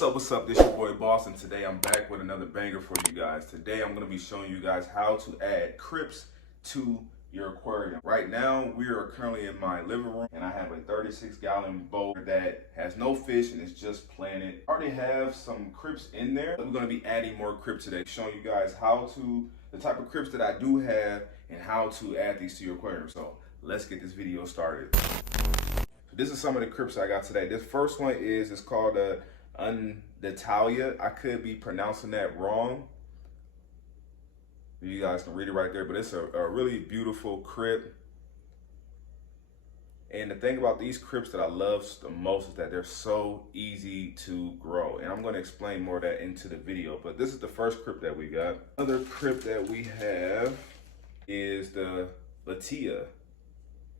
What's up? This your boy Boss, and today I'm back with another banger for you guys. Today I'm going to be showing you guys how to add crypts to your aquarium. Right now we are currently in my living room and I have a 36-gallon bowl that has no fish and it's just planted. I already have some crypts in there, but we're going to be adding more crypts today, showing you guys the type of crypts that I do have and how to add these to your aquarium. So let's get this video started. So this is some of the crypts I got today. This first one it's called Undetalia. I could be pronouncing that wrong. You guys can read it right there, but it's a really beautiful crypt. And the thing about these crypts that I love the most is that they're so easy to grow. And I'm going to explain more of that into the video, but this is the first crypt that we got. Another crypt that we have is the Latia.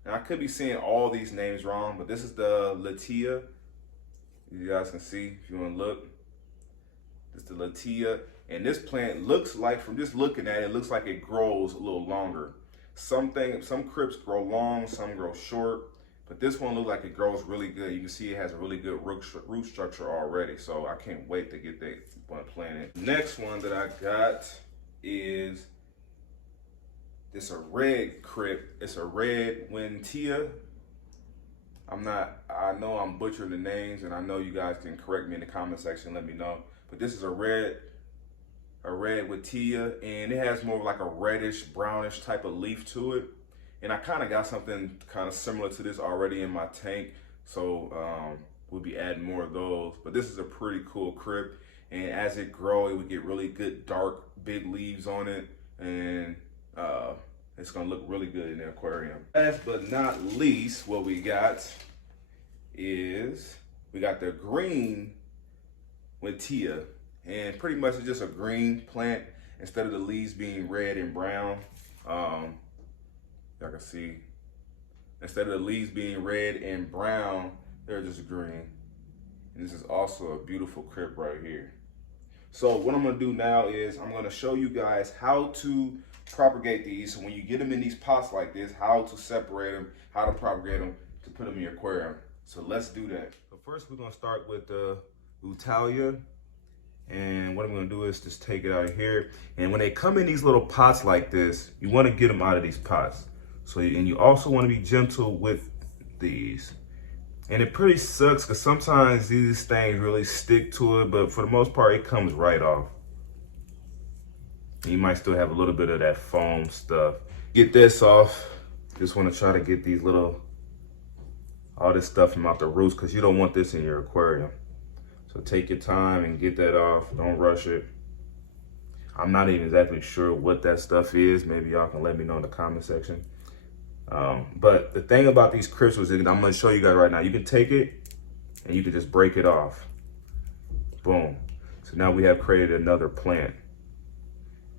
Now I could be saying all these names wrong, but this is the Latia. You guys can see if you want to look. This is the Latia, and this plant looks like, from just looking at it, it looks like it grows a little longer. Some crypts grow long, some grow short, but this one looks like it grows really good. You can see it has a really good root structure already, so I can't wait to get that one planted. Next one that I got is a red crypt. It's a red Wintia. I know I'm butchering the names, and I know you guys can correct me in the comment section, let me know. But this is a red Wintia, and it has more of like a reddish, brownish type of leaf to it. And I kind of got something kind of similar to this already in my tank, so we'll be adding more of those. But this is a pretty cool crypt, and as it grows, it would get really good, dark, big leaves on it, and it's gonna look really good in the aquarium. Last but not least, what we got is the green Wintia, and pretty much it's just a green plant instead of the leaves being red and brown. Y'all can see, instead of the leaves being red and brown, they're just green. And this is also a beautiful crypt right here. So what I'm gonna do now is I'm gonna show you guys how to propagate these. So when you get them in these pots like this, how to separate them, how to propagate them to put them in your aquarium. So let's do that. So first we're gonna start with the Utalia. And what I'm gonna do is just take it out of here. And when they come in these little pots like this, you wanna get them out of these pots. So, and you also wanna be gentle with these. And it pretty sucks because sometimes these things really stick to it, but for the most part, it comes right off. You might still have a little bit of that foam stuff. Get this off. Just want to try to get all this stuff from out the roots, because you don't want this in your aquarium. So take your time and get that off. Don't rush it. I'm not even exactly sure what that stuff is. Maybe y'all can let me know in the comment section. But the thing about these crystals is, I'm going to show you guys right now. You can take it and you can just break it off. Boom. So now we have created another plant.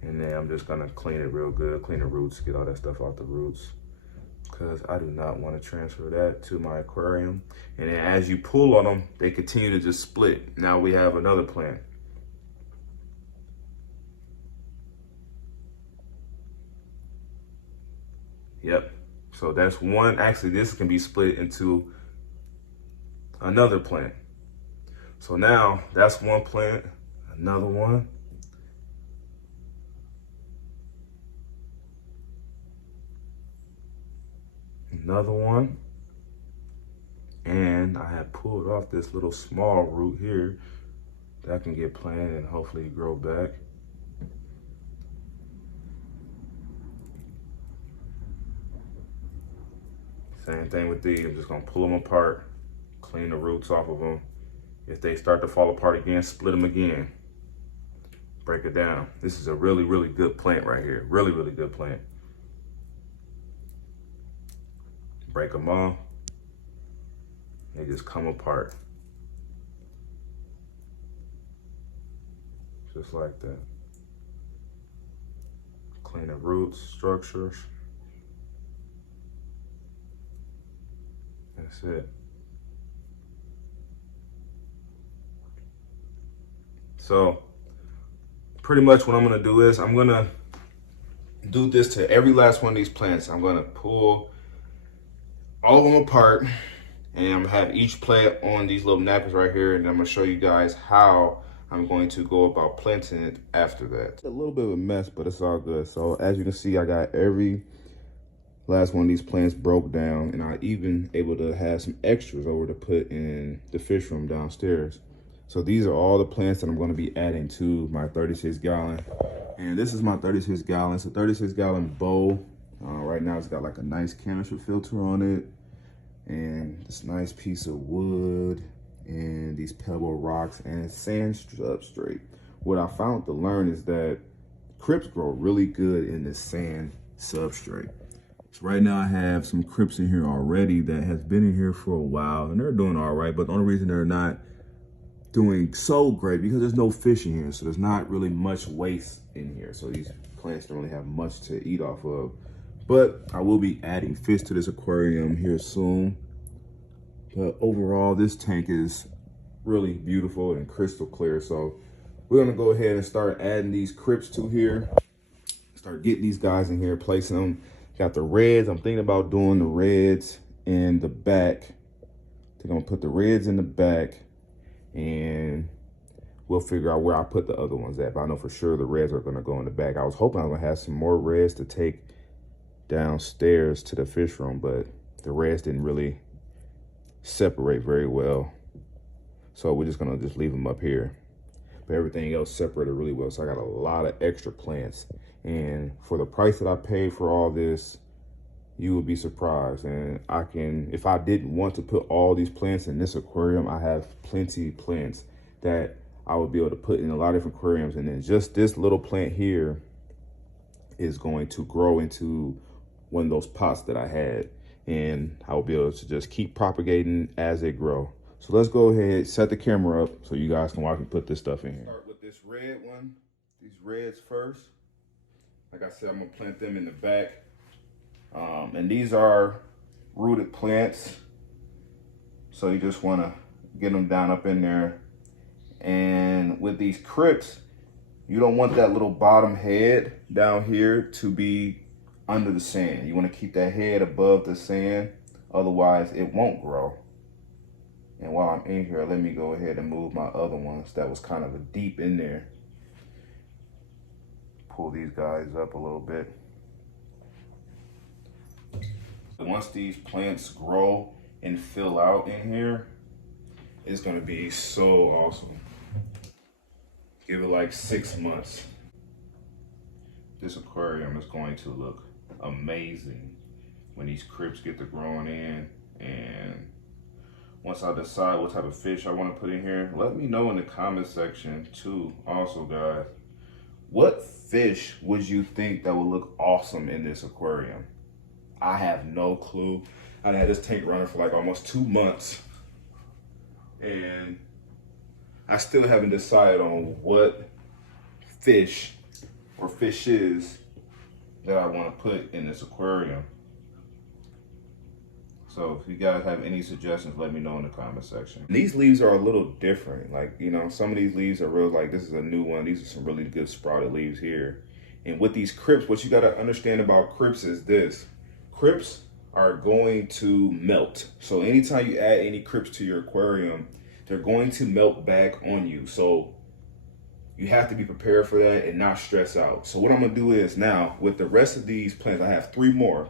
And then I'm just gonna clean it real good, clean the roots, get all that stuff off the roots, because I do not want to transfer that to my aquarium. And then as you pull on them, they continue to just split. Now we have another plant. Yep, so that's one. Actually, this can be split into another plant. So now that's one plant, another one. Another one, and I have pulled off this little small root here that can get planted and hopefully grow back. Same thing with these. I'm just gonna pull them apart, clean the roots off of them. If they start to fall apart again, split them again, break it down. This is a really, really good plant right here. Really, really good plant. Break them off, they just come apart. Just like that. Clean the roots, structures. That's it. So pretty much what I'm gonna do is I'm gonna do this to every last one of these plants. I'm gonna pull all of them apart And I'm gonna have each plant on these little napkins right here, and I'm gonna show you guys how I'm going to go about planting it after that. A little bit of a mess, but it's all good. So as you can see, I got every last one of these plants broke down, and I even able to have some extras over to put in the fish room downstairs. So these are all the plants that I'm going to be adding to my 36 gallon. And this is my 36 gallon. It's a 36 gallon bowl. Right now it's got like a nice canister filter on it, and this nice piece of wood, and these pebble rocks and sand substrate. What I found to learn is that crypts grow really good in the sand substrate. So right now I have some crypts in here already that has been in here for a while, and they're doing all right, but the only reason they're not doing so great because there's no fish in here, so there's not really much waste in here. So these plants don't really have much to eat off of. But I will be adding fish to this aquarium here soon. But overall, this tank is really beautiful and crystal clear. So we're gonna go ahead and start adding these crypts to here. Start getting these guys in here, placing them. Got the reds. I'm thinking about doing the reds in the back. They're gonna put the reds in the back, and we'll figure out where I put the other ones at. But I know for sure the reds are gonna go in the back. I was hoping I was gonna have some more reds to take downstairs to the fish room, but the reds didn't really separate very well. So we're just gonna leave them up here. But everything else separated really well. So I got a lot of extra plants. And for the price that I paid for all this, you would be surprised. And I can, if I didn't want to put all these plants in this aquarium, I have plenty of plants that I would be able to put in a lot of different aquariums. And then just this little plant here is going to grow into one of those pots that I had, and I'll be able to just keep propagating as they grow. So let's go ahead, set the camera up so you guys can watch me put this stuff in here. Start with this red one, these reds first. Like I said, I'm gonna plant them in the back. And these are rooted plants. So you just wanna get them down up in there. And with these crypts, you don't want that little bottom head down here to be under the sand. You want to keep that head above the sand, otherwise it won't grow. And while I'm in here, let me go ahead and move my other ones that was kind of deep in there. Pull these guys up a little bit. Once these plants grow and fill out in here, it's going to be so awesome. Give it like 6 months. This aquarium is going to look amazing when these crypts get to growing in. And once I decide what type of fish I want to put in here, let me know in the comment section too. Also, guys, what fish would you think that would look awesome in this aquarium? I have no clue. I had this tank running for like almost 2 months, and I still haven't decided on what fish or fishes that I want to put in this aquarium. So if you guys have any suggestions, let me know in the comment section. These leaves are a little different. Like, you know, some of these leaves are real, like this is a new one. These are some really good sprouted leaves here. And with these crypts, what you got to understand about crypts is this. Crypts are going to melt. So anytime you add any crypts to your aquarium, they're going to melt back on you. So you have to be prepared for that and not stress out. So what I'm gonna do is now, with the rest of these plants, I have 3 more.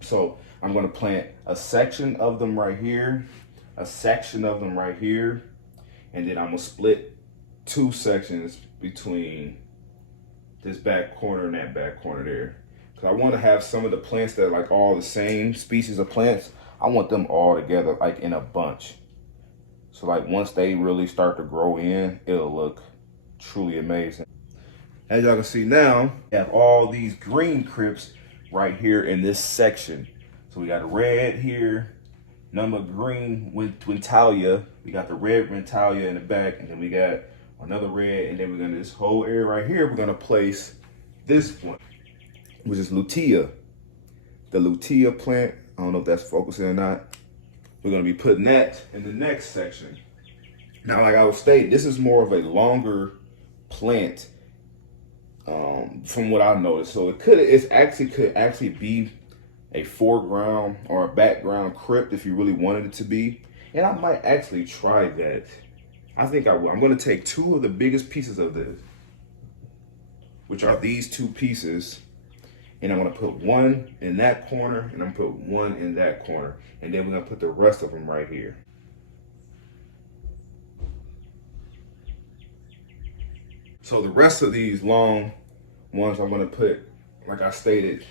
So I'm gonna plant a section of them right here, a section of them right here, and then I'm gonna split 2 sections between this back corner and that back corner there. Because I wanna have some of the plants that are like all the same species of plants, I want them all together like in a bunch. So like once they really start to grow in, it'll look truly amazing. As y'all can see now, we have all these green crypts right here in this section. So we got a red here, number green with Twintalia. We got the red Twintalia in the back, and then we got another red, and then we're gonna, this whole area right here, we're gonna place this one, which is Lutea. The Lutea plant, I don't know if that's focusing or not. We're gonna be putting that in the next section. Now, like I was stating, this is more of a longer plant from what I noticed. So it could actually be a foreground or a background crypt if you really wanted it to be. And I might actually try that. I think I will. I'm gonna take two of the biggest pieces of this, which are these two pieces, and I'm gonna put one in that corner and I'm gonna put one in that corner. And then we're gonna put the rest of them right here. So the rest of these long ones I'm gonna put, like I stated,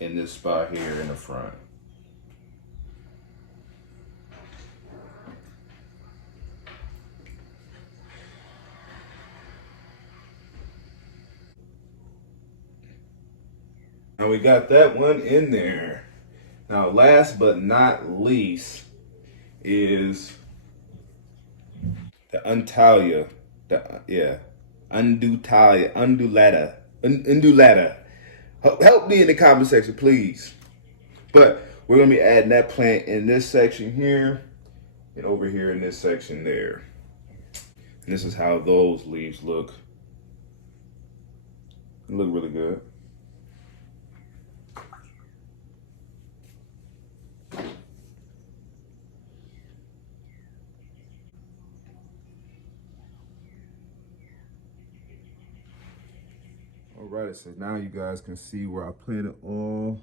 in this spot here in the front. And we got that one in there. Now, last but not least is the Untalia. Undulata. Help me in the comment section, please. But we're gonna be adding that plant in this section here and over here in this section there. And this is how those leaves look. They look really good. Alright, so now you guys can see where I planted all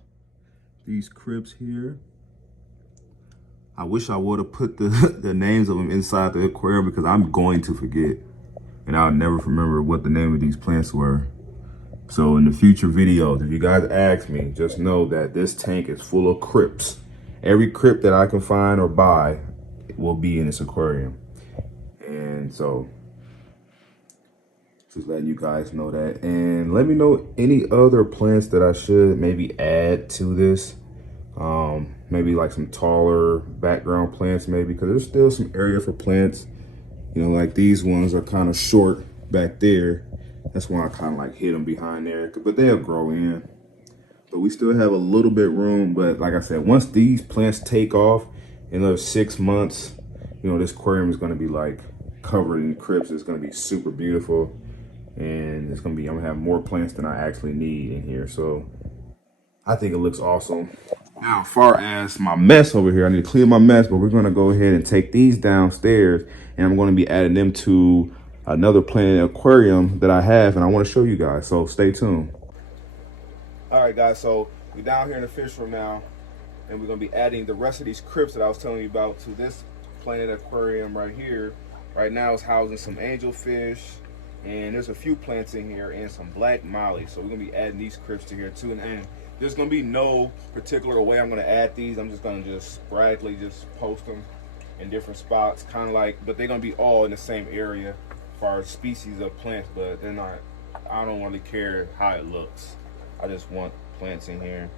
these crypts here. I wish I would have put the names of them inside the aquarium because I'm going to forget. And I'll never remember what the name of these plants were. So in the future videos, if you guys ask me, just know that this tank is full of crypts. Every crypt that I can find or buy will be in this aquarium. And so just letting you guys know that. And let me know any other plants that I should maybe add to this. Maybe like some taller background plants maybe, because there's still some area for plants. You know, like these ones are kind of short back there. That's why I kind of like hid them behind there, but they'll grow in. But we still have a little bit room. But like I said, once these plants take off in another 6 months, you know, this aquarium is going to be like covered in crypts. It's going to be super beautiful. And I'm gonna have more plants than I actually need in here. So I think it looks awesome. Now, as far as my mess over here, I need to clear my mess, but we're gonna go ahead and take these downstairs and I'm gonna be adding them to another plant aquarium that I have, and I wanna show you guys, so stay tuned. All right, guys, so we're down here in the fish room now, and we're gonna be adding the rest of these crypts that I was telling you about to this plant aquarium right here. Right now it's housing some angelfish, and there's a few plants in here and some black molly. So we're gonna be adding these crypts to here too. And there's gonna be no particular way I'm gonna add these. I'm just gonna sporadically post them in different spots, kind of like, but they're gonna be all in the same area as far as species of plants, but they're not, I don't really care how it looks. I just want plants in here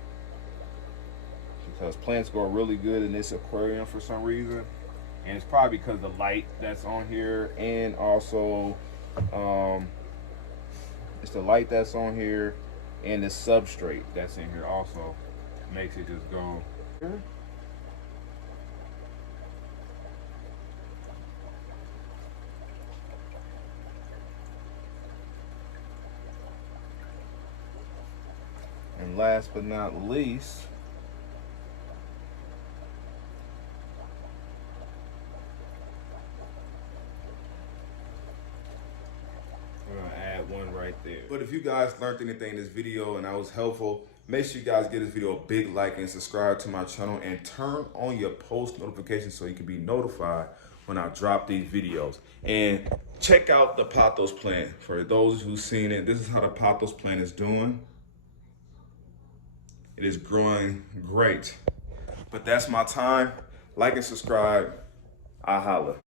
because plants grow really good in this aquarium for some reason. And it's probably because the light that's on here, and also it's the light that's on here and the substrate that's in here also makes it just go. And last but not least, one right there. But if you guys learned anything in this video and I was helpful, make sure you guys give this video a big like and subscribe to my channel and turn on your post notifications so you can be notified when I drop these videos. And check out the pothos plant. For those who've seen it, this is how the pothos plant is doing. It is growing great. But that's my time. Like and subscribe. I holla.